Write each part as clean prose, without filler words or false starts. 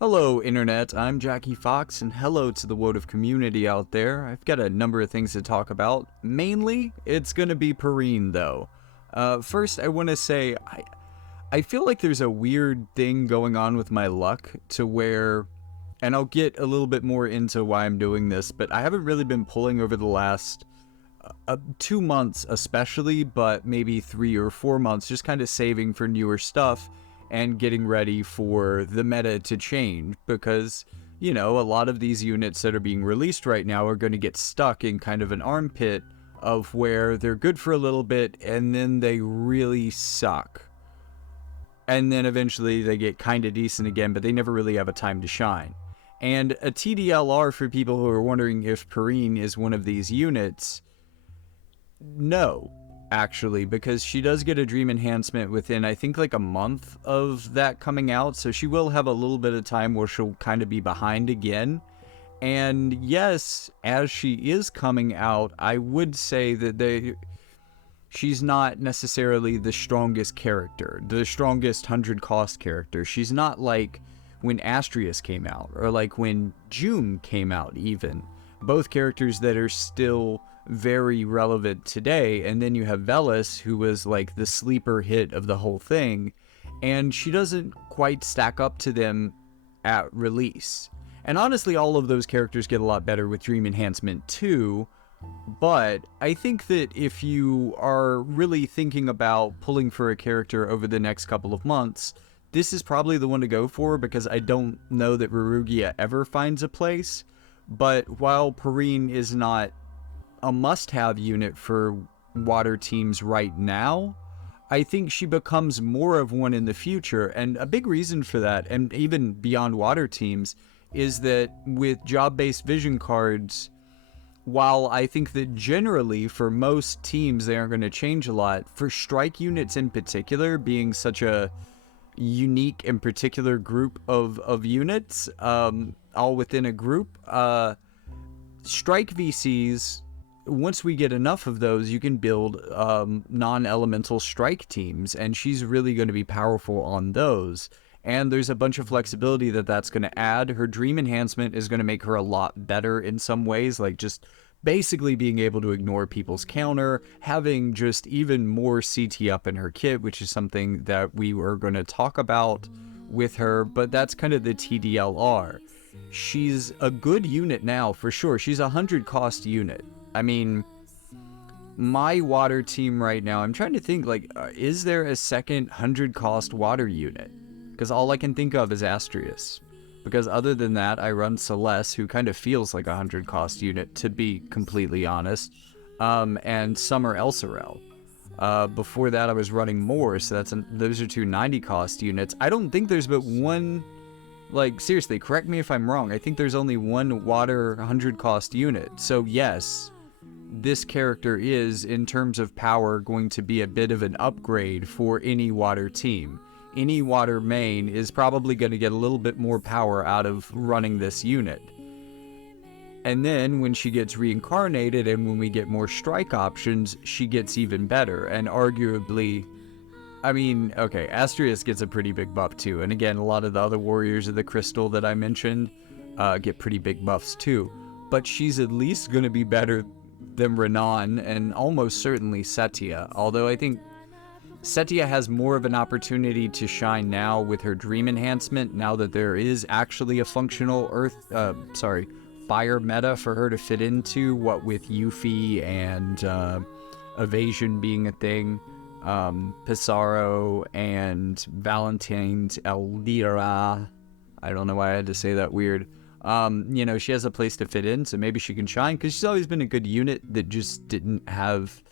Hello Internet, I'm Jackie Fox, and hello to the Wotive community out there. I've got a number of things to talk about. Mainly, it's gonna be Perrene though. First, I want to say, I feel like there's a weird thing going on with my luck to where, and I'll get a little bit more into why I'm doing this, but I haven't really been pulling over the last 2 months especially, but maybe 3 or 4 months, just kind of saving for newer stuff and getting ready for the meta to change, because a lot of these units that are being released right now are going to get stuck in kind of an armpit of where they're good for a little bit and then they really suck, and then eventually they get kind of decent again, but they never really have a time to shine. And a TDLR for people who are wondering if Perrene is one of these units: no, actually, because she does get a dream enhancement within, I think, like a month of that coming out, so she will have a little bit of time where she'll kind of be behind again. And yes, as she is coming out, I would say that she's not necessarily the strongest character, the strongest 100 cost character. She's not like when Astrius came out, or like when June came out even. Both characters that are still very relevant today. And then you have Velis, who was like the sleeper hit of the whole thing, and she doesn't quite stack up to them at release. And honestly, all of those characters get a lot better with Dream Enhancement too, but I think that if you are really thinking about pulling for a character over the next couple of months, this is probably the one to go for, because I don't know that Rurugia ever finds a place. But while Perrene is not a must-have unit for water teams right now, I think she becomes more of one in the future. And a big reason for that, and even beyond water teams, is that with job-based vision cards, while I think that generally for most teams they aren't going to change a lot, for strike units in particular, being such a unique and particular group of units, all within a group, strike VCs, once we get enough of those, you can build non-elemental strike teams, and she's really going to be powerful on those. And there's a bunch of flexibility that's going to add. Her dream enhancement is going to make her a lot better in some ways, like just basically being able to ignore people's counter, having just even more CT up in her kit, which is something that we were going to talk about with her, but that's kind of the TDLR. She's a good unit now, for sure. She's a 100 cost unit. I mean, my water team right now, I'm trying to think, like, is there a second 100 cost water unit? Because all I can think of is Astrius. Because other than that, I run Celeste, who kind of feels like a 100 cost unit, to be completely honest, and Summer Elsorel. Before that, I was running more, so those are two 90 cost units. I don't think there's but one, like, seriously, correct me if I'm wrong, I think there's only one water 100 cost unit. So yes, this character is, in terms of power, going to be a bit of an upgrade for any water team. Any water main is probably going to get a little bit more power out of running this unit. And then when she gets reincarnated and when we get more strike options, she gets even better. And arguably, I mean, okay, Astrius gets a pretty big buff too. And again, a lot of the other warriors of the crystal that I mentioned get pretty big buffs too. But she's at least going to be better than Renan, and almost certainly Setia. Although I think Setia has more of an opportunity to shine now with her dream enhancement, now that there is actually a functional fire meta for her to fit into, what with Yuffie and evasion being a thing, Pissarro and Valentine's Elvira. I don't know why I had to say that weird. She has a place to fit in, so maybe she can shine, because she's always been a good unit that just didn't have,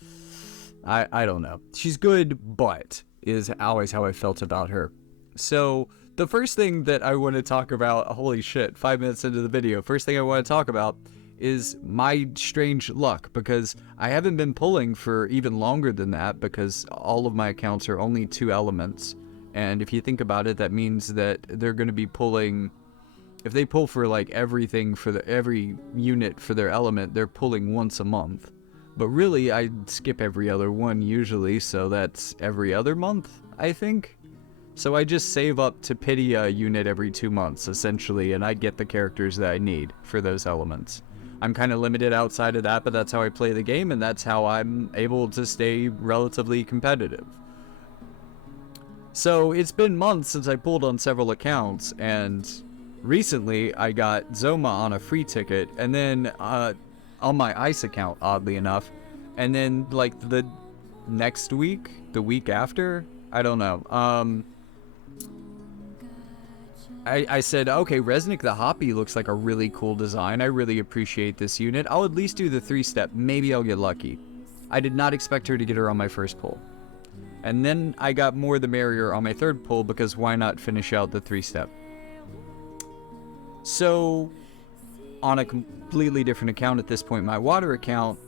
I don't know. She's good, but is always how I felt about her. So the first thing that I want to talk about, holy shit, 5 minutes into the video, first thing I want to talk about is my strange luck, because I haven't been pulling for even longer than that, because all of my accounts are only 2 elements. And if you think about it, that means that they're going to be pulling, if they pull for like everything for every unit for their element, they're pulling once a month. But really, I skip every other one usually, so that's every other month, I think. So I just save up to pity a unit every 2 months, essentially, and I get the characters that I need for those elements. I'm kind of limited outside of that, but that's how I play the game, and that's how I'm able to stay relatively competitive. So it's been months since I pulled on several accounts, and recently I got Zoma on a free ticket, and then on my ICE account, oddly enough, and then like the next week, the week after, I don't know, I said, okay, Resnick the Hoppy looks like a really cool design. I really appreciate this unit. I'll at least do the 3-step. Maybe I'll get lucky. I did not expect her to get her on my first pull. And then I got more the merrier on my third pull, because why not finish out the 3-step? So, on a completely different account at this point, my water account,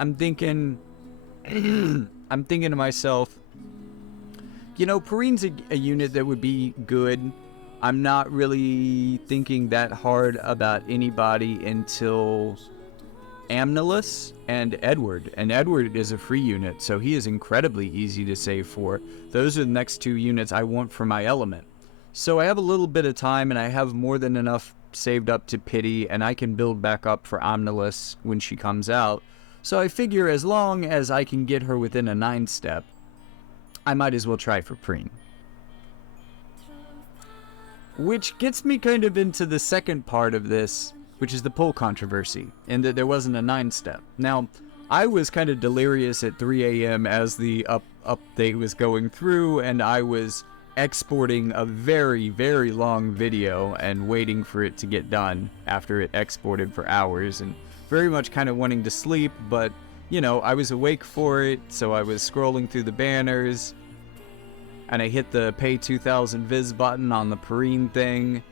I'm thinking to myself, you know, Perrene's a unit that would be good. I'm not really thinking that hard about anybody until Amnilus and Edward. And Edward is a free unit, so he is incredibly easy to save for. Those are the next 2 units I want for my element. So I have a little bit of time, and I have more than enough saved up to pity, and I can build back up for Amnilus when she comes out. So I figure as long as I can get her within a 9-step, I might as well try for Perrene. Which gets me kind of into the second part of this, which is the pull controversy, in that there wasn't a 9-step. Now, I was kind of delirious at 3 a.m. as the update was going through, and I was exporting a very, very long video and waiting for it to get done after it exported for hours, and very much kind of wanting to sleep, but, you know, I was awake for it, so I was scrolling through the banners, and I hit the pay 2,000 viz button on the Perrene thing,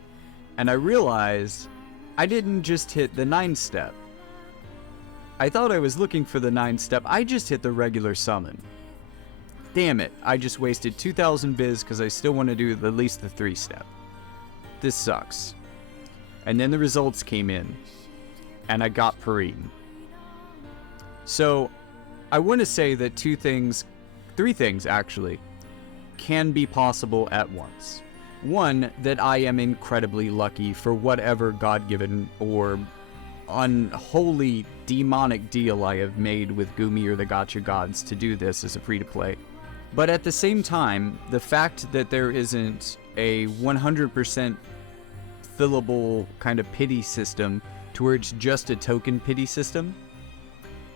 and I realized I didn't just hit the 9-step. I thought I was looking for the 9-step, I just hit the regular summon. Damn it, I just wasted 2,000 viz because I still want to do at least the 3-step. This sucks. And then the results came in, and I got Perrene. So, I want to say that 3 things actually, can be possible at once. One, that I am incredibly lucky for whatever God-given or unholy demonic deal I have made with Gumi or the Gacha gods to do this as a free-to-play. But at the same time, the fact that there isn't a 100% fillable kind of pity system to where it's just a token pity system,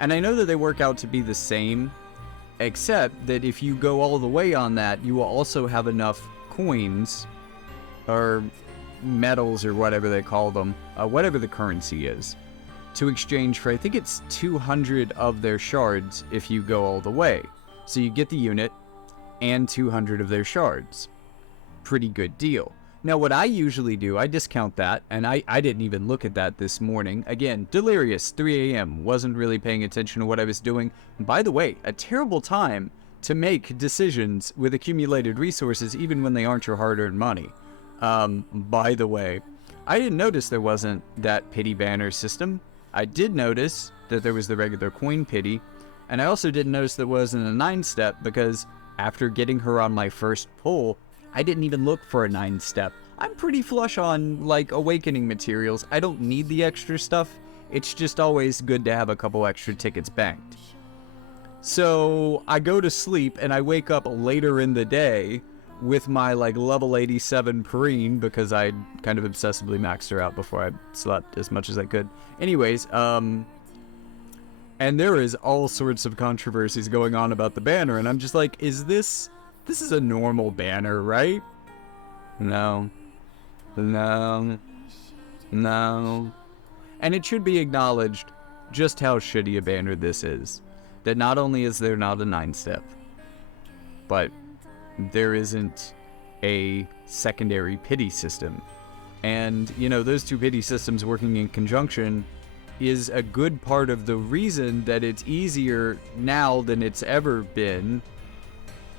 and I know that they work out to be the same, except that if you go all the way on that, you will also have enough coins, or metals, or whatever they call them, whatever the currency is, to exchange for, I think it's 200 of their shards if you go all the way. So you get the unit, and 200 of their shards. Pretty good deal. Now what I usually do, I discount that, and I didn't even look at that this morning. Again, delirious, 3 a.m., wasn't really paying attention to what I was doing. And by the way, a terrible time to make decisions with accumulated resources, even when they aren't your hard-earned money. By the way, I didn't notice there wasn't that pity banner system. I did notice that there was the regular coin pity, and I also didn't notice there wasn't a 9-step, because after getting her on my first pull, I didn't even look for a 9-step. I'm pretty flush on, like, awakening materials. I don't need the extra stuff. It's just always good to have a couple extra tickets banked. So, I go to sleep, and I wake up later in the day with my, like, level 87 Perrene, because I kind of obsessively maxed her out before I slept as much as I could. Anyways, and there is all sorts of controversies going on about the banner, and I'm just like, this is a normal banner, right? No. And it should be acknowledged just how shitty a banner this is. That not only is there not a 9-step, but there isn't a secondary pity system. And, you know, those two pity systems working in conjunction is a good part of the reason that it's easier now than it's ever been.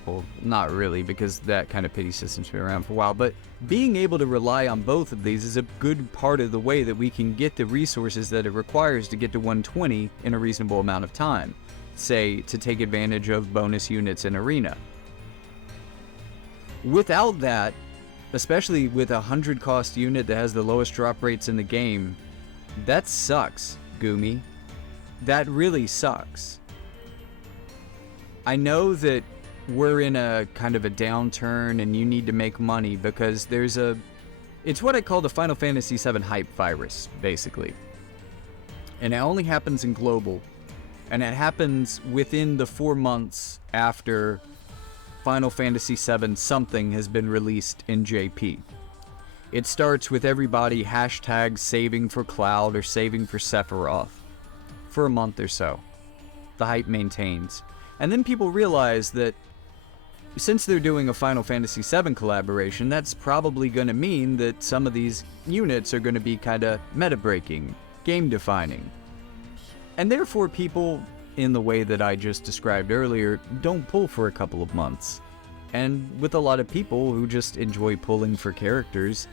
Well, not really, because that kind of pity system's been around for a while, but being able to rely on both of these is a good part of the way that we can get the resources that it requires to get to 120 in a reasonable amount of time, say, to take advantage of bonus units in Arena. Without that, especially with a 100 cost unit that has the lowest drop rates in the game, that sucks, Gumi. That really sucks. I know that we're in a kind of a downturn and you need to make money because it's what I call the Final Fantasy VII hype virus, basically. And it only happens in global. And it happens within the 4 months after Final Fantasy VII something has been released in JP. It starts with everybody hashtag saving for Cloud or saving for Sephiroth for a month or so. The hype maintains. And then people realize that since they're doing a Final Fantasy VII collaboration, that's probably going to mean that some of these units are going to be kind of meta-breaking, game-defining. And therefore people, in the way that I just described earlier, don't pull for a couple of months. And with a lot of people who just enjoy pulling for characters,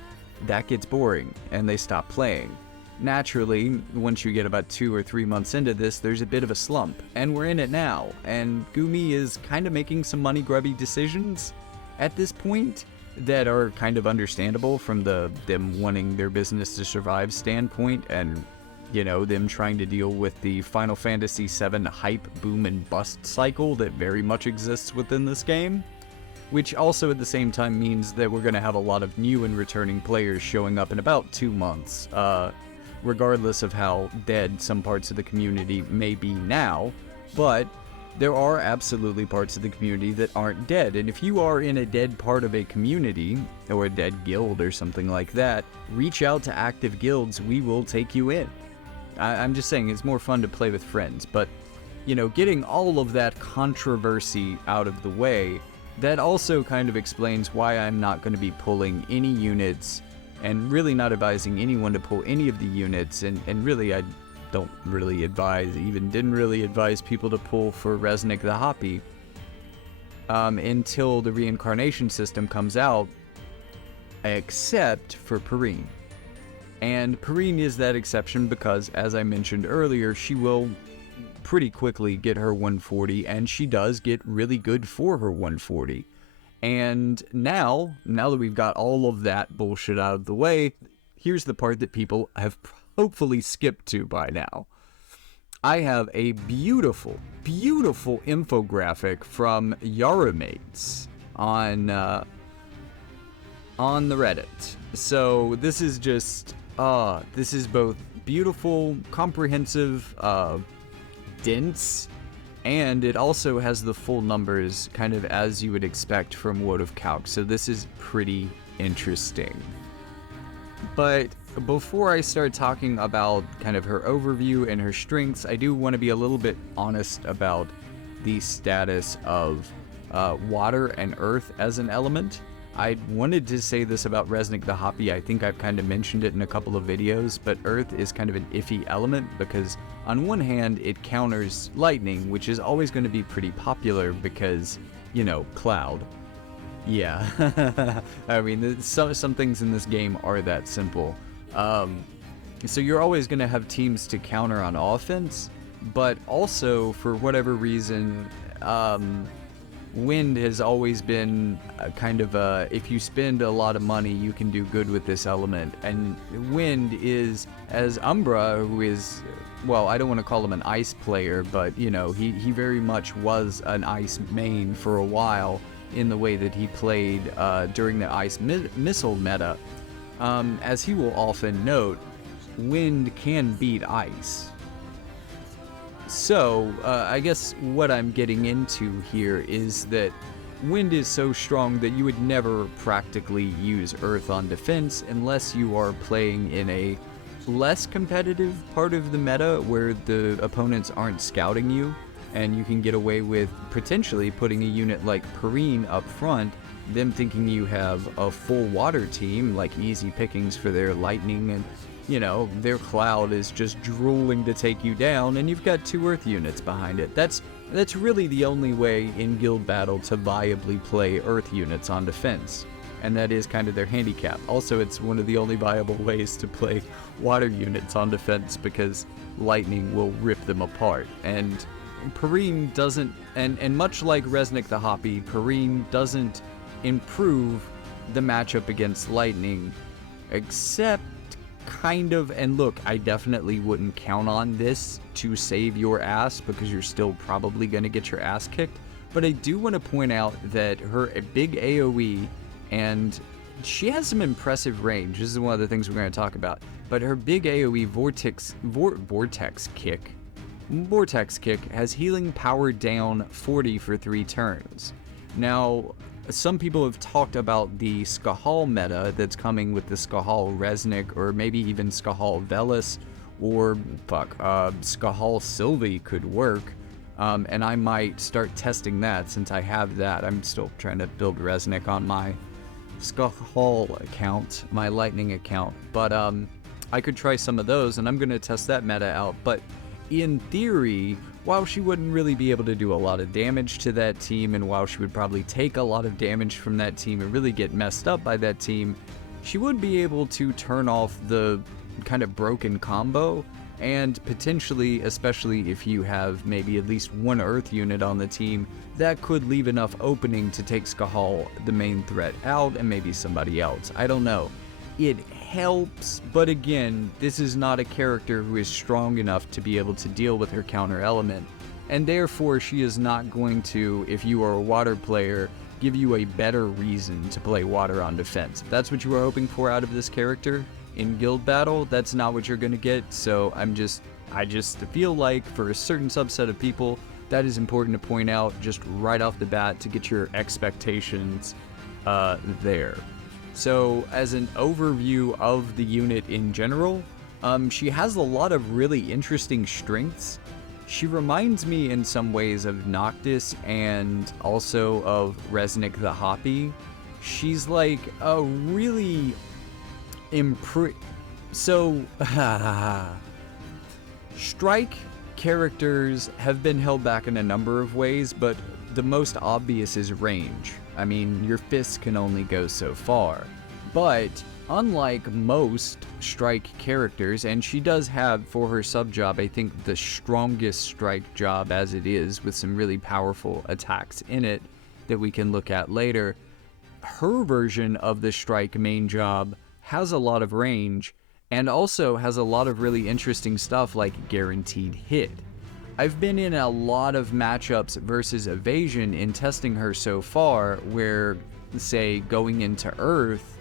that gets boring, and they stop playing. Naturally, once you get about 2 or 3 months into this, there's a bit of a slump, and we're in it now, and Gumi is kind of making some money-grubby decisions at this point that are kind of understandable from them wanting their business to survive standpoint, and, you know, them trying to deal with the Final Fantasy VII hype boom and bust cycle that very much exists within this game. Which also at the same time means that we're going to have a lot of new and returning players showing up in about 2 months, regardless of how dead some parts of the community may be now. But there are absolutely parts of the community that aren't dead, and if you are in a dead part of a community, or a dead guild or something like that, reach out to active guilds, we will take you in. I'm just saying, it's more fun to play with friends, but, you know, getting all of that controversy out of the way, that also kind of explains why I'm not going to be pulling any units, and really not advising anyone to pull any of the units, and really I don't really advise, even didn't really advise people to pull for Resnicks the Hoppy until the reincarnation system comes out, except for Perrene. And Perrene is that exception because, as I mentioned earlier, she will pretty quickly get her 140, and she does get really good for her 140. And now that we've got all of that bullshit out of the way, here's the part that people have hopefully skipped to by now. I have a beautiful, beautiful infographic from Yaramates on the Reddit. So this is just, this is both beautiful, comprehensive, dense, and it also has the full numbers kind of as you would expect from World of Calc, so this is pretty interesting. But before I start talking about kind of her overview and her strengths, I do want to be a little bit honest about the status of water and earth as an element. I wanted to say this about Resnicks the Hoppy. I think I've kind of mentioned it in a couple of videos, but earth is kind of an iffy element because on one hand it counters lightning, which is always going to be pretty popular because, you know, cloud. Yeah, I mean, some things in this game are that simple. So you're always going to have teams to counter on offense, but also for whatever reason, wind has always been kind of a, if you spend a lot of money, you can do good with this element. And wind is, as Umbra, who is, well, I don't want to call him an ice player, but, you know, he very much was an ice main for a while in the way that he played during the ice missile meta. As he will often note, wind can beat ice. So, I guess what I'm getting into here is that wind is so strong that you would never practically use earth on defense unless you are playing in a less competitive part of the meta where the opponents aren't scouting you, and you can get away with potentially putting a unit like Perrene up front, them thinking you have a full water team, like easy pickings for their lightning, and you know, their cloud is just drooling to take you down, and you've got 2 earth units behind it. That's really the only way in guild battle to viably play earth units on defense, and that is kind of their handicap. Also, it's one of the only viable ways to play water units on defense because lightning will rip them apart. And Perrene doesn't, and much like Resnicks the Hoppy, Perrene doesn't improve the matchup against lightning, except kind of, and look, I definitely wouldn't count on this to save your ass because you're still probably going to get your ass kicked, but I do want to point out that her big AoE, and she has some impressive range. This is one of the things we're going to talk about, but her big AoE Vortex Kick has healing power down 40 for 3 turns. Now, some people have talked about the Skahal meta that's coming with the Skahal Resnick, or maybe even Skahal Velis, or Skahal Sylvie could work. And I might start testing that since I have that. I'm still trying to build Resnick on my Skahal account, my Lightning account. But I could try some of those, and I'm going to test that meta out. But in theory, while she wouldn't really be able to do a lot of damage to that team, and while she would probably take a lot of damage from that team and really get messed up by that team, she would be able to turn off the kind of broken combo, and potentially, especially if you have maybe at least one Earth unit on the team, that could leave enough opening to take Skahal, the main threat, out, and maybe somebody else. I don't know. It helps, but again, this is not a character who is strong enough to be able to deal with her counter element, and therefore she is not going to, if you are a water player, give you a better reason to play water on defense. If that's what you were hoping for out of this character in guild battle, that's not what you're going to get. So I just feel like for a certain subset of people, that is important to point out just right off the bat to get your expectations there. So as an overview of the unit in general, she has a lot of really interesting strengths. She reminds me in some ways of Noctis and also of Resnick the Hoppy. She's like a really So, strike characters have been held back in a number of ways, but the most obvious is range. I mean, your fists can only go so far. But unlike most strike characters, and she does have for her sub job, I think, the strongest strike job as it is, with some really powerful attacks in it that we can look at later, her version of the strike main job has a lot of range and also has a lot of really interesting stuff like guaranteed hit. I've been in a lot of matchups versus evasion in testing her so far where, say, going into Earth,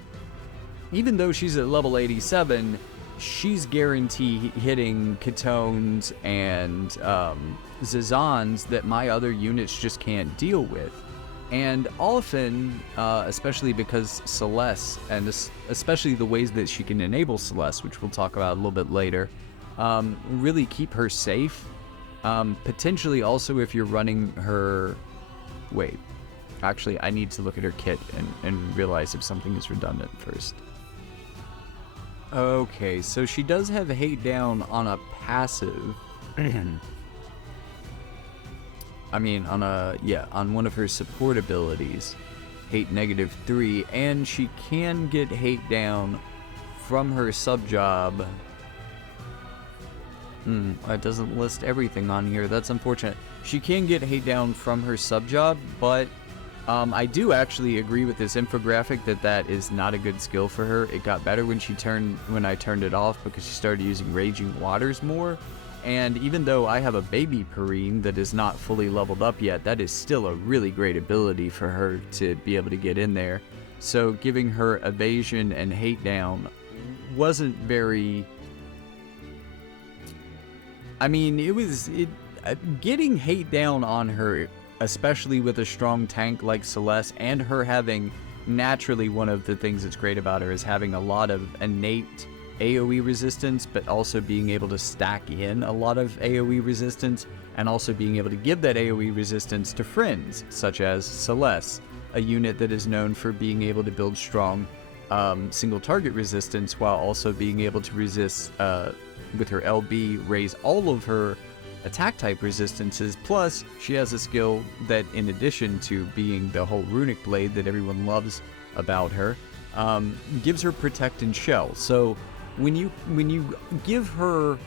even though she's at level 87, she's guaranteed hitting Katones and Zazans that my other units just can't deal with. And often, especially because Celeste, and especially the ways that she can enable Celeste, which we'll talk about a little bit later, really keep her safe. Potentially also if you're running her... Wait, actually I need to look at her kit and realize if something is redundant first. Okay, so she does have hate down on a passive. I mean, on one of her support abilities, hate -3, and she can get hate down from her sub job. It doesn't list everything on here. That's unfortunate. She can get hate down from her sub job, but I do actually agree with this infographic that is not a good skill for her. It got better when I turned it off because she started using Raging Waters more. And even though I have a baby Perrene that is not fully leveled up yet, that is still a really great ability for her to be able to get in there. So giving her evasion and hate down wasn't very... I mean, getting hate down on her, especially with a strong tank like Celeste, and her having naturally, one of the things that's great about her is having a lot of innate AoE resistance, but also being able to stack in a lot of AoE resistance, and also being able to give that AoE resistance to friends, such as Celeste, a unit that is known for being able to build strong single target resistance, while also being able to resist, with her LB, raise all of her attack type resistances. Plus, she has a skill that, in addition to being the whole runic blade that everyone loves about her, gives her protect and shell. So when you give her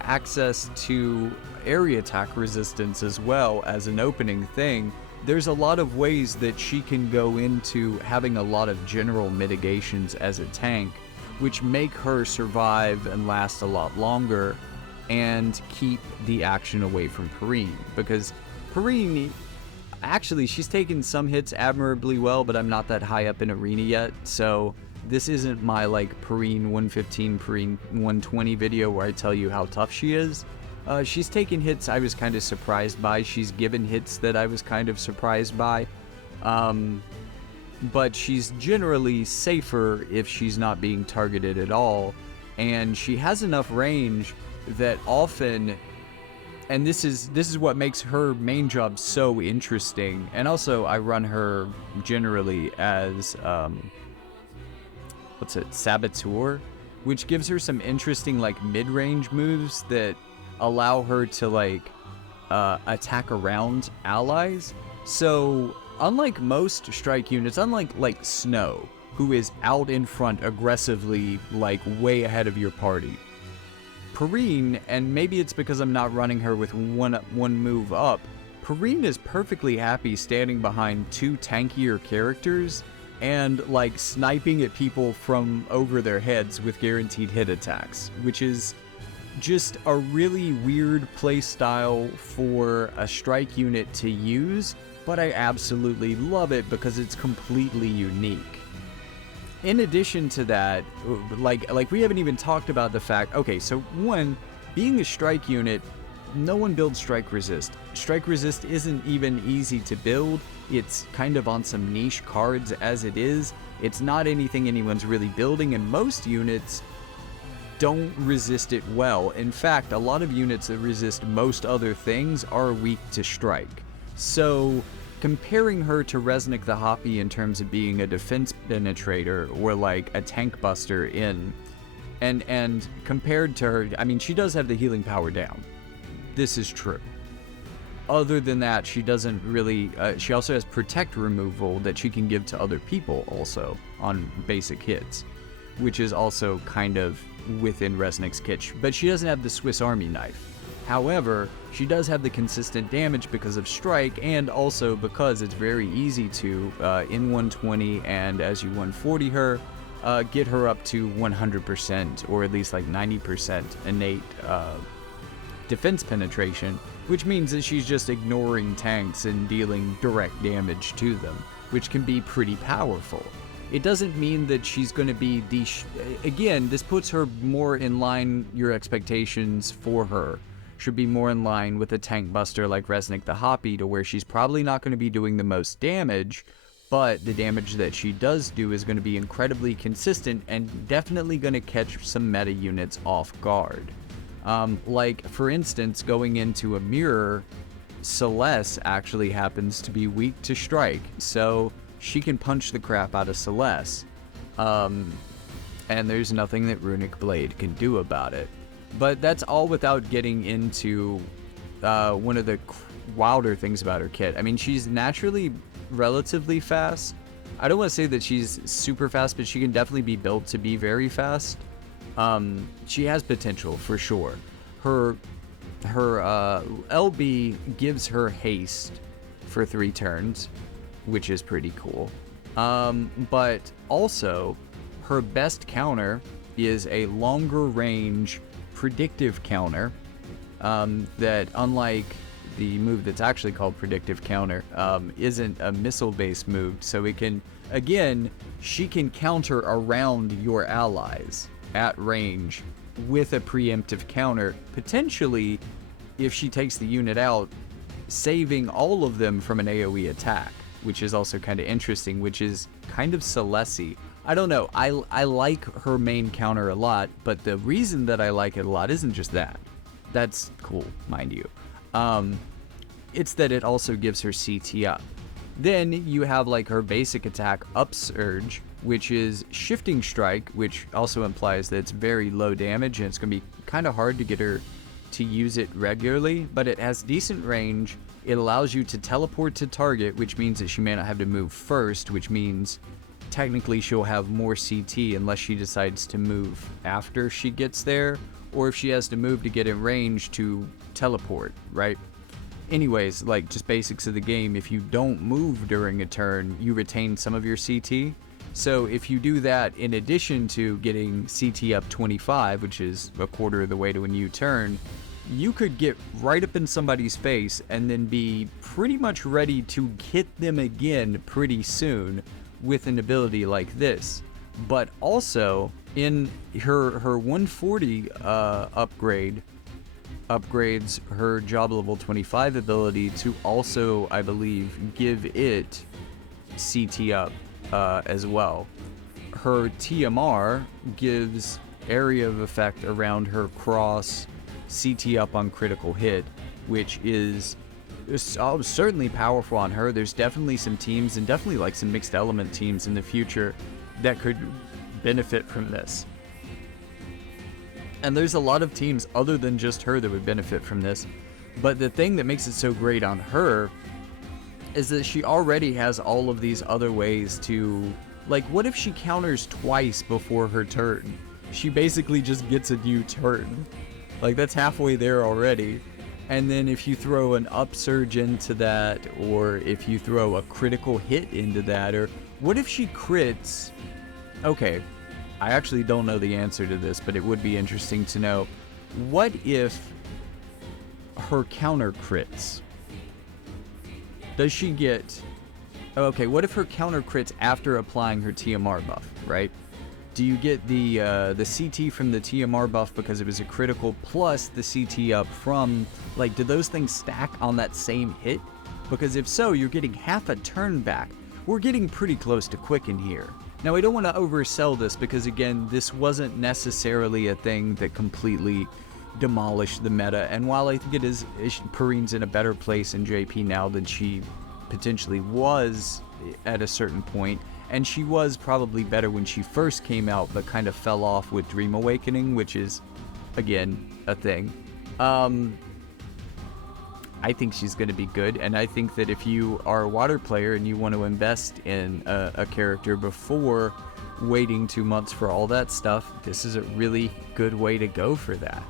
access to area attack resistance as well as an opening thing, there's a lot of ways that she can go into having a lot of general mitigations as a tank, which make her survive and last a lot longer and keep the action away from Perrene. Because Perrene, actually, she's taken some hits admirably well, but I'm not that high up in arena yet, so this isn't my like Perrene 115, Perrene 120 video where I tell you how tough she is. She's taken hits I was kind of surprised by. She's given hits that I was kind of surprised by. But she's generally safer if she's not being targeted at all. And she has enough range that often, and this is what makes her main job so interesting. And also I run her generally as, Saboteur, which gives her some interesting like mid-range moves that allow her to like attack around allies. So unlike most strike units, unlike like Snow, who is out in front aggressively, like way ahead of your party, Perrene, and maybe it's because I'm not running her with one move up, Perrene is perfectly happy standing behind two tankier characters and like sniping at people from over their heads with guaranteed hit attacks, which is just a really weird play style for a strike unit to use, but I absolutely love it because it's completely unique. In addition to that, like we haven't even talked about the fact, okay, so one, being a strike unit, no one builds strike resist. Strike resist isn't even easy to build. It's kind of on some niche cards as it is. It's not anything anyone's really building, and most units don't resist it well. In fact, a lot of units that resist most other things are weak to strike. So comparing her to Resnick the Hoppy in terms of being a defense penetrator or like a tank buster and compared to her, I mean, she does have the healing power down. This is true. Other than that, she doesn't really, she also has protect removal that she can give to other people also on basic hits, which is also kind of within Resnick's kitsch, but she doesn't have the Swiss Army knife. However, she does have the consistent damage because of strike, and also because it's very easy to, in 120 and as you 140 her, get her up to 100% or at least like 90% innate defense penetration, which means that she's just ignoring tanks and dealing direct damage to them, which can be pretty powerful. It doesn't mean that she's going to be the... Again, this puts her more in line, your expectations for her should be more in line with a tank buster like Resnick the Hoppy, to where she's probably not going to be doing the most damage, but the damage that she does do is going to be incredibly consistent and definitely going to catch some meta units off guard. Like, for instance, going into a mirror, Celeste actually happens to be weak to strike, so she can punch the crap out of Celeste. And there's nothing that Runic Blade can do about it. But that's all without getting into one of the wilder things about her kit. I mean, she's naturally relatively fast. I don't want to say that she's super fast, but she can definitely be built to be very fast. She has potential for sure. Her LB gives her haste for 3 turns, which is pretty cool. But also, her best counter is a longer range predictive counter that, unlike the move that's actually called predictive counter, isn't a missile-based move. So it can, again, she can counter around your allies at range with a preemptive counter, potentially, if she takes the unit out, saving all of them from an AoE attack, which is also kind of interesting, which is kind of Celeste. I don't know, I like her main counter a lot, but the reason that I like it a lot isn't just that. That's cool, mind you. It's that it also gives her CT up. Then you have like her basic attack Upsurge, which is shifting strike, which also implies that it's very low damage and it's going to be kind of hard to get her to use it regularly, but it has decent range. It allows you to teleport to target, which means that she may not have to move first, which means technically she'll have more CT unless she decides to move after she gets there, or if she has to move to get in range to teleport, right? Anyways, like just basics of the game, if you don't move during a turn, you retain some of your CT. So if you do that in addition to getting CT up 25, which is a quarter of the way to a new turn, you could get right up in somebody's face and then be pretty much ready to hit them again pretty soon with an ability like this. But also in her 140 upgrade upgrades her job level 25 ability to also, I believe, give it CT up as well. Her TMR gives area of effect around her cross CT up on critical hit, which is certainly powerful on her. There's definitely some teams, and definitely like some mixed element teams in the future, that could benefit from this. And there's a lot of teams other than just her that would benefit from this. But the thing that makes it so great on her is that she already has all of these other ways to, like, what if she counters twice before her turn? She basically just gets a new turn. Like, that's halfway there already. And then if you throw an upsurge into that, or if you throw a critical hit into that, or what if she crits? Okay, I actually don't know the answer to this, but it would be interesting to know. What if her counter crits? Does she get... Okay, what if her counter crits after applying her TMR buff, right? Do you get the CT from the TMR buff because it was a critical plus the CT up from... Like, do those things stack on that same hit? Because if so, you're getting half a turn back. We're getting pretty close to Quicken here. Now, I don't want to oversell this because, again, this wasn't necessarily a thing that completely demolished the meta. And while I think it is, Perrene's in a better place in JP now than she potentially was at a certain point, and she was probably better when she first came out, but kind of fell off with Dream Awakening, which is, again, a thing. I think she's going to be good, and I think that if you are a water player and you want to invest in a character before waiting 2 months for all that stuff, this is a really good way to go for that.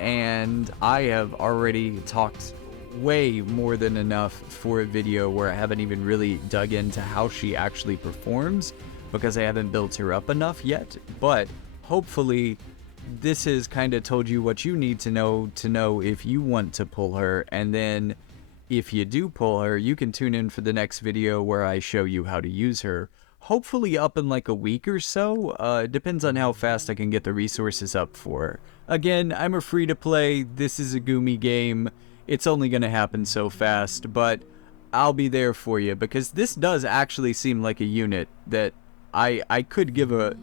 And I have already talked way more than enough for a video where I haven't even really dug into how she actually performs, because I haven't built her up enough yet, but hopefully this has kind of told you what you need to know if you want to pull her. And then if you do pull her, you can tune in for the next video where I show you how to use her. Hopefully up in like a week or so. It depends on how fast I can get the resources up for her. Again, I'm a free to play. This is a Goomy game. It's only going to happen so fast, but I'll be there for you, because this does actually seem like a unit that I could give a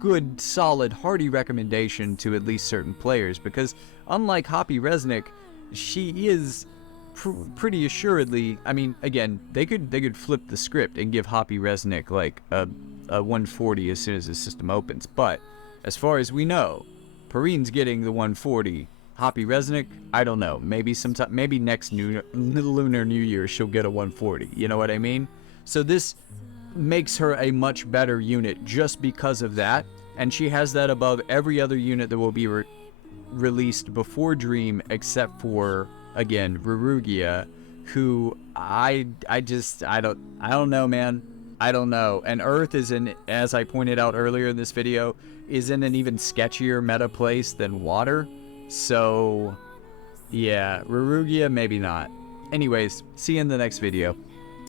good, solid, hearty recommendation to at least certain players, because unlike Hoppy Resnick, she is pretty assuredly, I mean, again, they could flip the script and give Hoppy Resnick like a 140 as soon as the system opens, but as far as we know, Perrene's getting the 140. Hoppy Resnick, I don't know, maybe sometime, maybe next Lunar New Year she'll get a 140, you know what I mean? So this makes her a much better unit just because of that, and she has that above every other unit that will be released before Dream, except for, again, Rurugia, who I don't know, man. I don't know. And Earth is in, as I pointed out earlier in this video, is in an even sketchier meta place than Water. So yeah, Rurugia maybe not. Anyways, see you in the next video.